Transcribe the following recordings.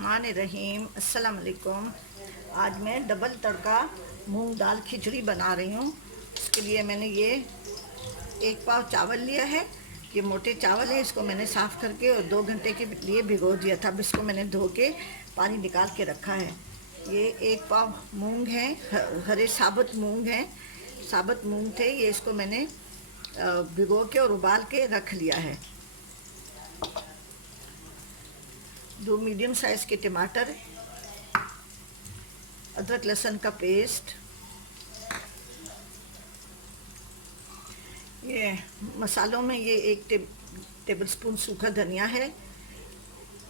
बिस्मिल्लाहिर्रहमानिर्रहीम। अस्सलाम वालेकुम। आज मैं डबल तड़का मूंग दाल खिचड़ी बना रही हूँ। इसके लिए मैंने ये 1 पाव चावल लिया है। ये मोटे चावल है, इसको मैंने साफ़ करके और 2 घंटे के लिए भिगो दिया था। अब इसको मैंने धो के पानी निकाल के रखा है। ये 1 पाव मूंग है, हरे साबुत मूंग हैं, साबुत मूंग थे ये। इसको मैंने भिगो के और उबाल के रख लिया है। 2 मीडियम साइज़ के टमाटर, अदरक लहसुन का पेस्ट, ये मसालों में ये 1 टेबलस्पून सूखा धनिया है,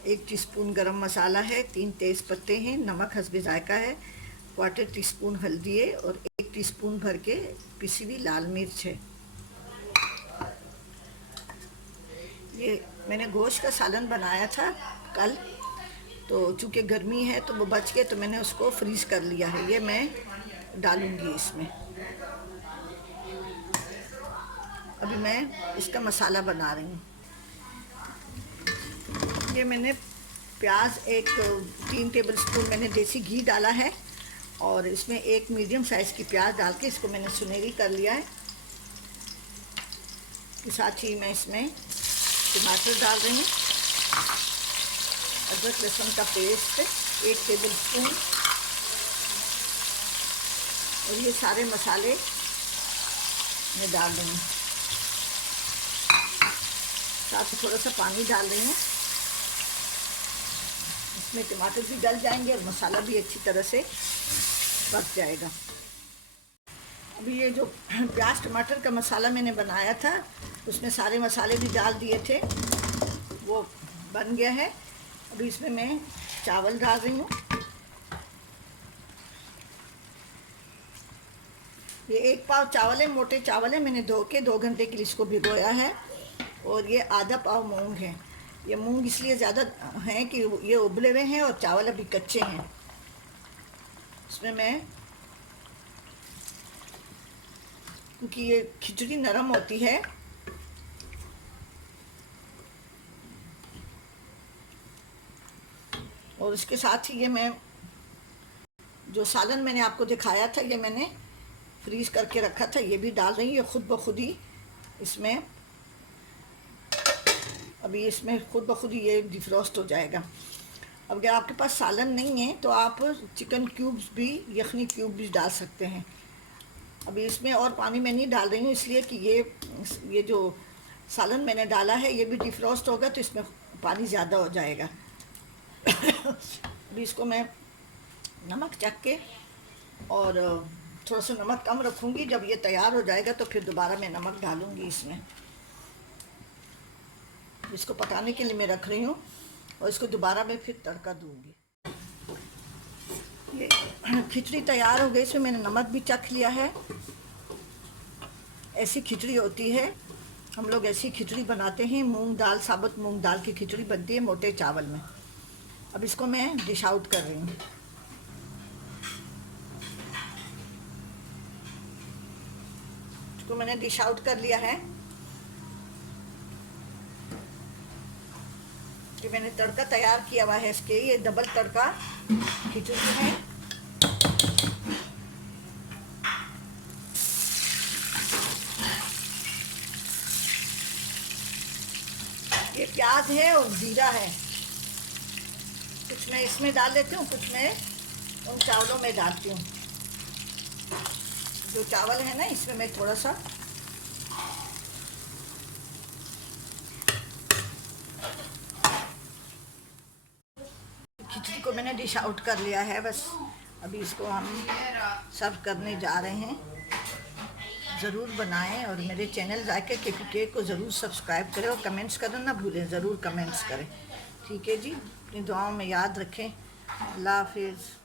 1 टीस्पून गरम मसाला है, 3 तेज़ पत्ते हैं, नमक हस्बे जायका है, 1/4 टीस्पून हल्दी है और 1 टीस्पून भर के पिसी हुई लाल मिर्च है। ये मैंने गोश्त का सालन बनाया था कल, तो चूँकि गर्मी है तो वो बच के, तो मैंने उसको फ्रीज़ कर लिया है। ये मैं डालूँगी इसमें। अभी मैं इसका मसाला बना रही हूँ। ये मैंने प्याज 3 टेबलस्पून मैंने देसी घी डाला है और इसमें 1 मीडियम साइज़ की प्याज डाल के इसको मैंने सुनहरी कर लिया है। के साथ ही मैं इसमें टमाटर डाल रही हूँ, अदरक लहसुन का पेस्ट 1 टेबलस्पून और ये सारे मसाले मैं डाल रही हूँ। साथ ही थोड़ा सा पानी डाल रही हूँ, इसमें टमाटर भी डल जाएंगे और मसाला भी अच्छी तरह से पक जाएगा। अभी ये जो प्याज टमाटर का मसाला मैंने बनाया था, उसमें सारे मसाले भी डाल दिए थे, वो बन गया है। अभी इसमें मैं चावल डाल रही हूँ। ये 1 पाव चावल है, मोटे चावल है, मैंने धो के 2 घंटे के लिए इसको भिगोया है। और ये आधा पाव मूंग है। ये मूंग इसलिए ज़्यादा हैं कि ये उबले हुए हैं और चावल अभी कच्चे हैं। इसमें मैं, क्योंकि ये खिचड़ी नरम होती है, और इसके साथ ही ये मैं जो सालन मैंने आपको दिखाया था, ये मैंने फ्रीज करके रखा था, ये भी डाल रही हूँ। ये खुद ब खुद ही इसमें, अभी इसमें खुद ब खुद ही ये डिफ्रोस्ट हो जाएगा। अब अगर आपके पास सालन नहीं है तो आप चिकन क्यूब्स भी, यखनी क्यूब भी डाल सकते हैं। अभी इसमें और पानी मैं नहीं डाल रही हूँ, इसलिए कि ये जो सालन मैंने डाला है ये भी डिफ्रोस्ट होगा तो इसमें पानी ज़्यादा हो जाएगा। अभी इसको मैं नमक चख के और थोड़ा सा नमक कम रखूँगी। जब ये तैयार हो जाएगा तो फिर दोबारा मैं नमक डालूँगी इसमें। इसको पकाने के लिए मैं रख रही हूँ और इसको दोबारा मैं फिर तड़का दूँगी। ये खिचड़ी तैयार हो गई, इसमें मैंने नमक भी चख लिया है। ऐसी खिचड़ी होती है, हम लोग ऐसी खिचड़ी बनाते हैं। मूंग दाल, साबुत मूंग दाल की खिचड़ी बनती है मोटे चावल में। अब इसको मैं डिश आउट कर रही हूँ। इसको मैंने डिश आउट कर लिया है। कि मैंने तड़का तैयार किया हुआ है इसके, ये डबल तड़का खिचड़ी है। ये प्याज है और जीरा है, कुछ मैं इसमें डाल देती हूँ, कुछ मैं उन चावलों में डालती हूँ। जो चावल है ना, इसमें मैं थोड़ा सा खिचड़ी को मैंने डिश आउट कर लिया है। बस अभी इसको हम सर्व करने जा रहे हैं। ज़रूर बनाएं और मेरे चैनल जायके KPK को ज़रूर सब्सक्राइब करें और कमेंट्स करना ना भूलें, ज़रूर कमेंट्स करें। ठीक है जी, अपनी दुआओं में याद रखें। अल्लाह हाफिज़।